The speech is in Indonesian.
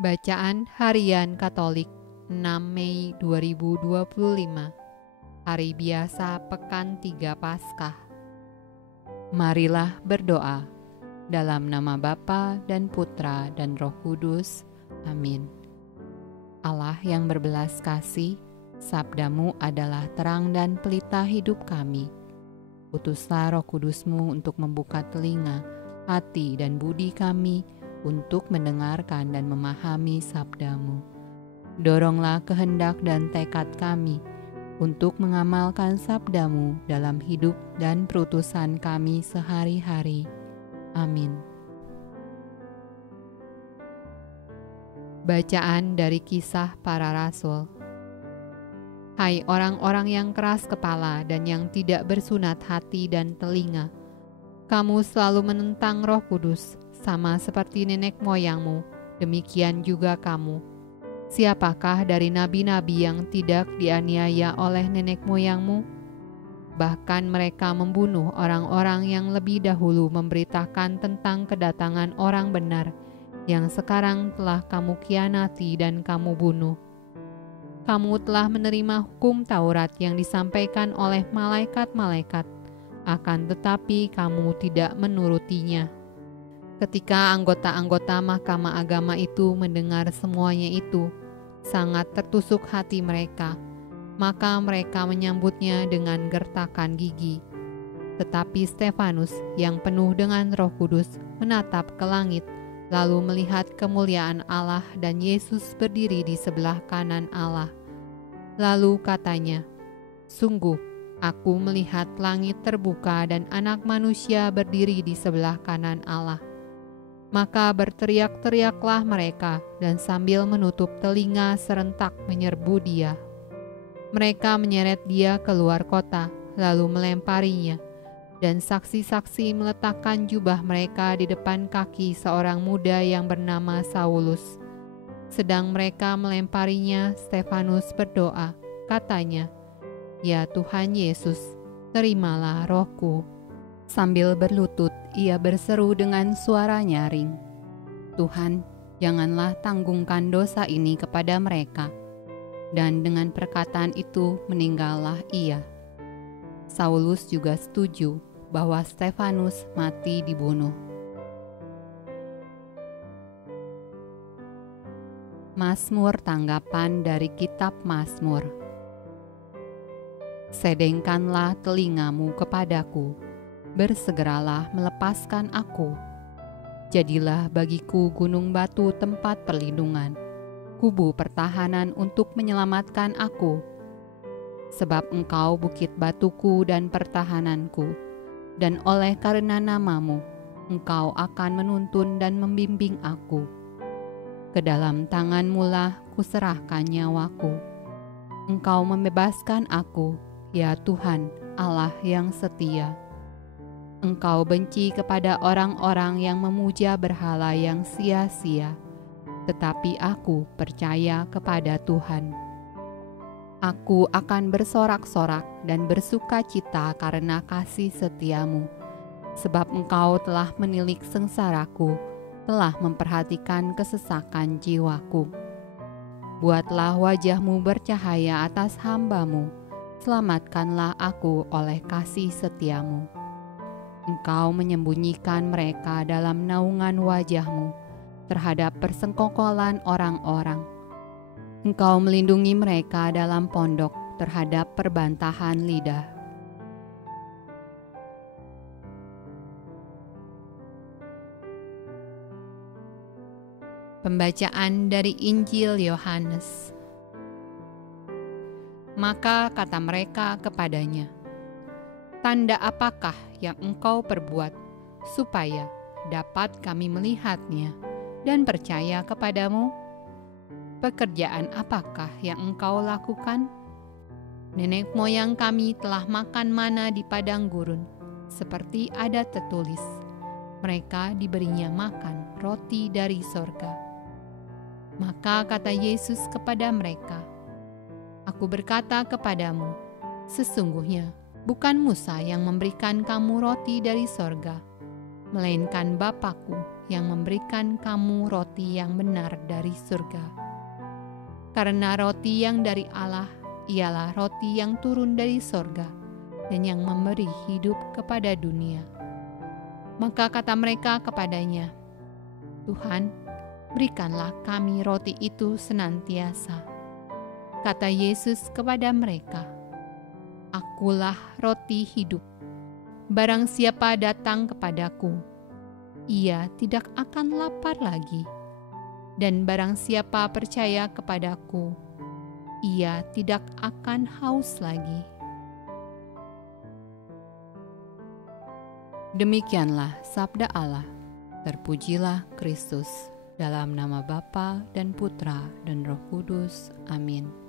Bacaan Harian Katolik 6 Mei 2025, Hari Biasa Pekan 3 Paskah. Marilah berdoa. Dalam nama Bapa dan Putra dan Roh Kudus. Amin. Allah yang berbelas kasih, sabdamu adalah terang dan pelita hidup kami. Utuslah Roh Kudusmu untuk membuka telinga, hati dan budi kami untuk mendengarkan dan memahami sabdamu. Doronglah kehendak dan tekad kami untuk mengamalkan sabdamu dalam hidup dan perutusan kami sehari-hari. Amin. Bacaan dari Kisah Para Rasul. Hai orang-orang yang keras kepala dan yang tidak bersunat hati dan telinga, kamu selalu menentang Roh Kudus, sama seperti nenek moyangmu, demikian juga kamu. Siapakah dari nabi-nabi yang tidak dianiaya oleh nenek moyangmu? Bahkan mereka membunuh orang-orang yang lebih dahulu memberitakan tentang kedatangan orang benar, yang sekarang telah kamu khianati dan kamu bunuh. Kamu telah menerima hukum Taurat yang disampaikan oleh malaikat-malaikat, akan tetapi kamu tidak menurutinya. Ketika anggota-anggota Mahkamah Agama itu mendengar semuanya itu, sangat tertusuk hati mereka, maka mereka menyambutnya dengan gertakan gigi. Tetapi Stefanus yang penuh dengan Roh Kudus menatap ke langit, lalu melihat kemuliaan Allah dan Yesus berdiri di sebelah kanan Allah. Lalu katanya, "Sungguh, aku melihat langit terbuka dan Anak Manusia berdiri di sebelah kanan Allah." Maka berteriak-teriaklah mereka dan sambil menutup telinga serentak menyerbu dia. Mereka menyeret dia keluar kota, lalu melemparinya, dan saksi-saksi meletakkan jubah mereka di depan kaki seorang muda yang bernama Saulus. Sedang mereka melemparinya, Stefanus berdoa, katanya, "Ya Tuhan Yesus, terimalah rohku." Sambil berlutut, ia berseru dengan suara nyaring, "Tuhan, janganlah tanggungkan dosa ini kepada mereka." Dan dengan perkataan itu meninggallah ia. Saulus juga setuju bahwa Stefanus mati dibunuh. Mazmur tanggapan dari Kitab Mazmur. Sedengkanlah telingamu kepadaku, bersegeralah melepaskan aku. Jadilah bagiku gunung batu tempat perlindungan, kubu pertahanan untuk menyelamatkan aku. Sebab Engkau bukit batuku dan pertahananku, dan oleh karena namamu, Engkau akan menuntun dan membimbing aku. Ke dalam tangan-Mulah kuserahkan nyawaku. Engkau membebaskan aku, ya Tuhan, Allah yang setia. Engkau benci kepada orang-orang yang memuja berhala yang sia-sia, tetapi aku percaya kepada Tuhan. Aku akan bersorak-sorak dan bersuka cita karena kasih setiamu, sebab Engkau telah menilik sengsaraku, telah memperhatikan kesesakan jiwaku. Buatlah wajahmu bercahaya atas hamba-Mu, selamatkanlah aku oleh kasih setiamu. Engkau menyembunyikan mereka dalam naungan wajah-Mu terhadap persengkokolan orang-orang. Engkau melindungi mereka dalam pondok terhadap perbantahan lidah. Pembacaan dari Injil Yohanes. Maka kata mereka kepadanya, "Tanda apakah yang Engkau perbuat, supaya dapat kami melihatnya dan percaya kepadamu? Pekerjaan apakah yang Engkau lakukan? Nenek moyang kami telah makan mana di padang gurun, seperti ada tertulis, mereka diberinya makan roti dari sorga." Maka kata Yesus kepada mereka, "Aku berkata kepadamu, sesungguhnya bukan Musa yang memberikan kamu roti dari sorga, melainkan Bapa-Ku yang memberikan kamu roti yang benar dari surga. Karena roti yang dari Allah ialah roti yang turun dari surga dan yang memberi hidup kepada dunia. Maka kata mereka kepadanya, Tuhan, berikanlah kami roti itu senantiasa. Kata Yesus kepada mereka, Akulah roti hidup. Barang siapa datang kepadaku, ia tidak akan lapar lagi. Dan barang siapa percaya kepadaku, ia tidak akan haus lagi. Demikianlah sabda Allah. Terpujilah Kristus. Dalam nama Bapa dan Putra dan Roh Kudus. Amin.